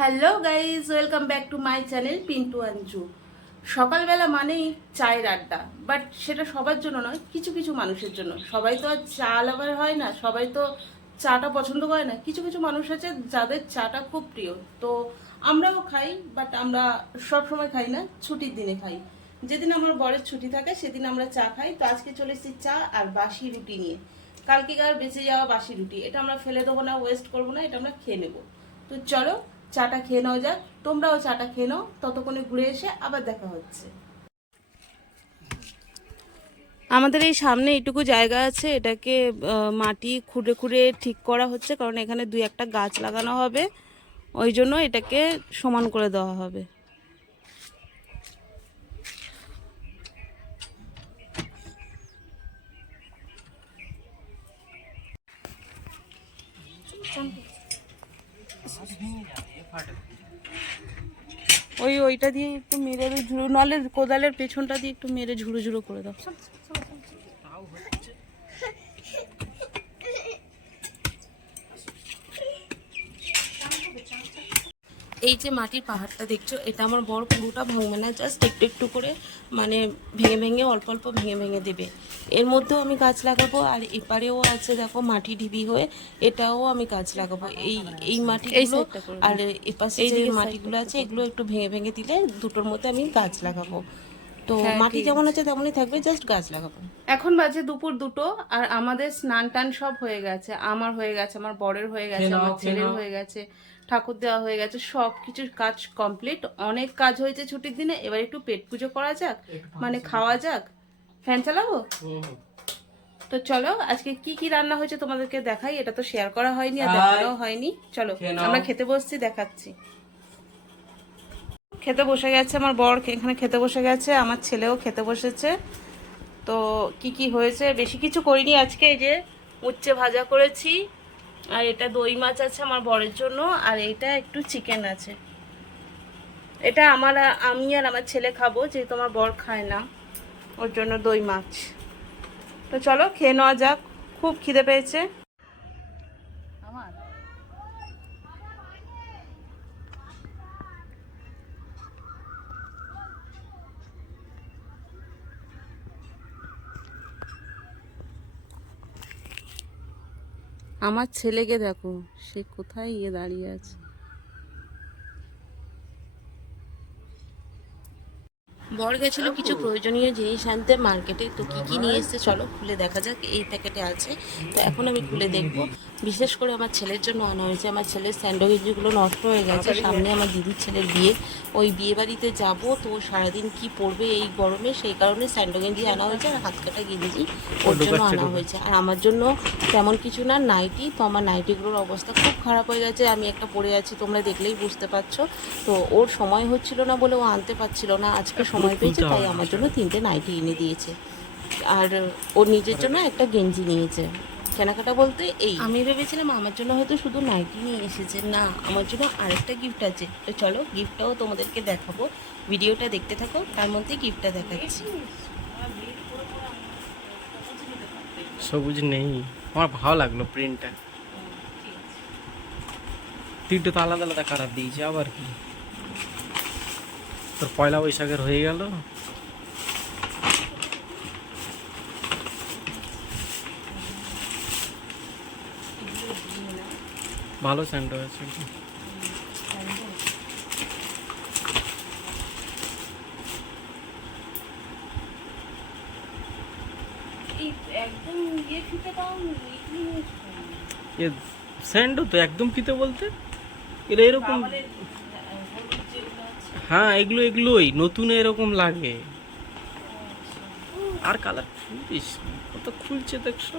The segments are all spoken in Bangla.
Hello guys, welcome back to my channel Pintu Anju. সকালবেলা মানেই চায়ের আড্ডা, বাট সেটা সবার জন্য নয়, কিছু কিছু মানুষের জন্য। সবাই তো আর চা লাভার হয় না, সবাই তো চাটা পছন্দ করে না। কিছু কিছু মানুষ আছে যাদের চাটা খুব প্রিয়। তো আমরাও খাই, বাট আমরা সব সময় খাই না, ছুটির দিনে খাই। যেদিন আমার বরের ছুটি থাকে সেদিন আমরা চা খাই। তো আজকে চলে এসেছি চা আর বাসি রুটি নিয়ে। কালকেকার বেঁচে যাওয়া বাসি রুটি, এটা আমরা ফেলে দেবো না, ওয়েস্ট করবো না, এটা আমরা খেয়ে নেবো। তো চলো চাটা খেয়ে নাও যাক, তোমরাও চাটা খেয়ে নাও, ততক্ষণে ঘুরে এসে আবার দেখা হচ্ছে। আমাদের এই সামনে এইটুকু জায়গা আছে, এটাকে মাটি খুঁড়ে খুঁড়ে ঠিক করা হচ্ছে, কারণ এখানে দুই একটা গাছ লাগানো হবে, ওই জন্য এটাকে সমান করে দেওয়া হবে। ওইটা দিয়ে একটু মেরে ঝুড়ো, নাহলে কোদালের পেছনটা দিয়ে একটু মেরে ঝুড়ো ঝুড়ো করে দাও। এই যে মাটির পাহাড়টা দেখছো, এটা আমার বড় পুরোটা ভাঙবে না, জাস্ট একটু একটু করে, মানে ভেঙে ভেঙে অল্প অল্প ভেঙে ভেঙে দেবে। এর মধ্যেও আমি গাছ লাগাবো, আর এপারেও আছে দেখো মাটি ঢিবি হয়ে, এটাও আমি গাছ লাগাবো। এই এই মাটিগুলো আর এপাশে যে মাটিগুলো আছে এগুলো একটু ভেঙে ভেঙে দিলে দুটোর মধ্যে আমি গাছ লাগাবো। তো মাটি যেমন আছে তেমনই থাকবে, জাস্ট গাছ লাগাবো। এখন বাজে দুপুর 2টো, আর আমাদের স্নান টান সব হয়ে গেছে। আমার হয়ে গেছে, আমার বরের হয়ে গেছে, আমার ছেলের হয়ে গেছে, ঠাকুর দেওয়া হয়ে গেছে, সব কিছুর কাজ কমপ্লিট। অনেক কাজ হয়েছে ছুটির দিনে, এবার একটু পেট পুজো করা যাক, মানে খাওয়া যাক। ফ্যান চালাবো? তো চলো আজকে কি কি রান্না হয়েছে তোমাদেরকে দেখাই। এটা তো শেয়ার করা হয়নি আর দেখানো হয়নি। চলো আমরা খেতে বসছি, দেখাচ্ছি। খেতে বসে গেছে আমার বর, এখানে খেতে বসে গেছে, আমার ছেলেও খেতে বসেছে। তো কি কি হয়েছে, বেশি কিছু করিনি আজকে। এই যে উচ্ছে ভাজা করেছি, আর এটা দই মাছ আছে আমার বরের জন্য, আর এইটা একটু চিকেন আছে। এটা আমি আর আমার ছেলে খাবো, যেহেতু আমার বর খায় না, ওর জন্য দই মাছ। তো চলো খেয়ে নেওয়া যাক, খুব খিদে পেয়েছে আমার। আমার ছেলেকে দেখো, সে কোথায় গিয়ে দাঁড়িয়ে আছে। বর গেছিল কিছু প্রয়োজনীয় জিনিস আনতে মার্কেটে। তো কি কি নিয়ে এসছে চলো খুলে দেখা যাক। এই প্যাকেটে আছে, তো এখন আমি খুলে দেখব। বিশেষ করে আমার ছেলের জন্য আনা হয়েছে। আমার ছেলের স্যান্ডউইচগুলো নষ্ট হয়ে গেছে, সামনে আমার দিদির ছেলের বিয়ে, ওই বিয়ে বাড়িতে যাবো, তো সারাদিন কি পরবে এই গরমে, সেই কারণে স্যান্ডো গেঞ্জি আনা হয়েছে, আর হাত কাটা গেঞ্জি ওর জন্য আনা হয়েছে। আর আমার জন্য তেমন কিছু না, নাইটি। তো আমার নাইটিগুলোর অবস্থা খুব খারাপ হয়ে গেছে, আমি একটা পরে আছি, তোমরা দেখলেই বুঝতে পারছো। তো ওর সময় হচ্ছিল না বলে ও আনতে পারছিল না, আজকে সময় পেয়েছে, তাই আমার জন্য 3টে নাইটি এনে দিয়েছে, আর ওর নিজের জন্য একটা গেঞ্জি নিয়েছে। কেনাকাটা বলতে এই, আমি ভেবেছিলাম আমার জন্য হয়তো শুধু নাইটি নিয়ে এসেছে, না, আমার জন্য আরেকটা গিফট আছে। তো চলো গিফটটাও তোমাদেরকে দেখাবো, ভিডিওটা দেখতে থাকো, তার মধ্যে গিফটটা দেখাচ্ছি। সবুজ নেই, আমার ভালো লাগলো প্রিন্টটা। তিনটে তো আলাদা আলাদা কালার দিয়েছে, আবার কি তোর পয়লা বৈশাখের হয়ে গেল। ভালো স্যান্ডো আছে। একদম ইয়ে ফিতে পাওনি, এ স্যান্ডো তো একদম ফিতে বলতে এরা এরকম। হ্যাঁ, এগুলোই নতুন এরকম লাগে। আর কালার খুলিস, কত খুলছে দেখছো।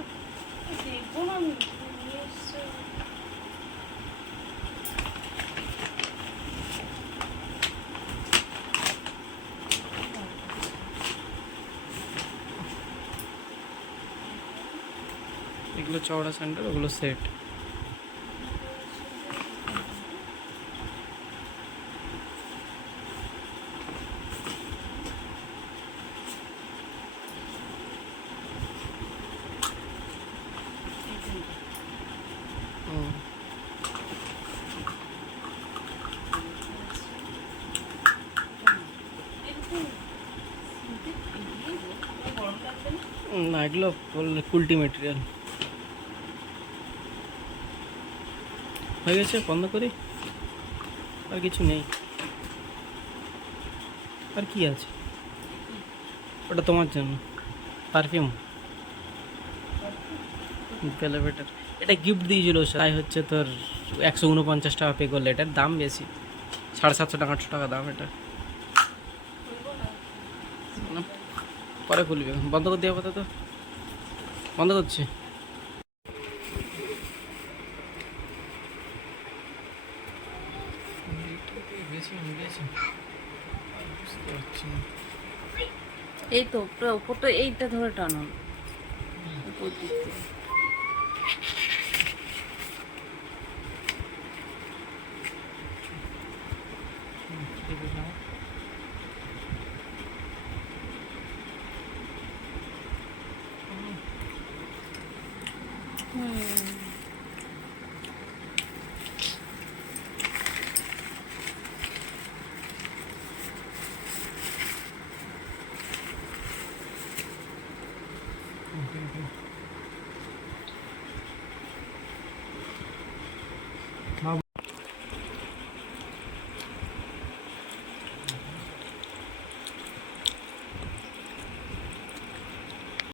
এগুলো চওড়া স্যান্ডেল, ওগুলো সেট। এগুলো বললে কুলটি মেটেরিয়াল। হয়ে গেছে, বন্ধ করি। আর কিছু নেই। আর কি আছে? ওটা তোমার জন্য পারফিউম এলিভেটার। এটা গিফট দিয়েছিল, তাই হচ্ছে তোর 149 টাকা পে করলে। এটার দাম বেশি, 750 টাকা 800 টাকা দাম এটা। পরে খুলবি, বন্ধ করে দিয়ে তো বন্ধ করছি। বেশি হয়ে গেছে, বুঝতে পারছি না। এই তো উপরটা এইটা ধরে টানো উপর দিক থেকে।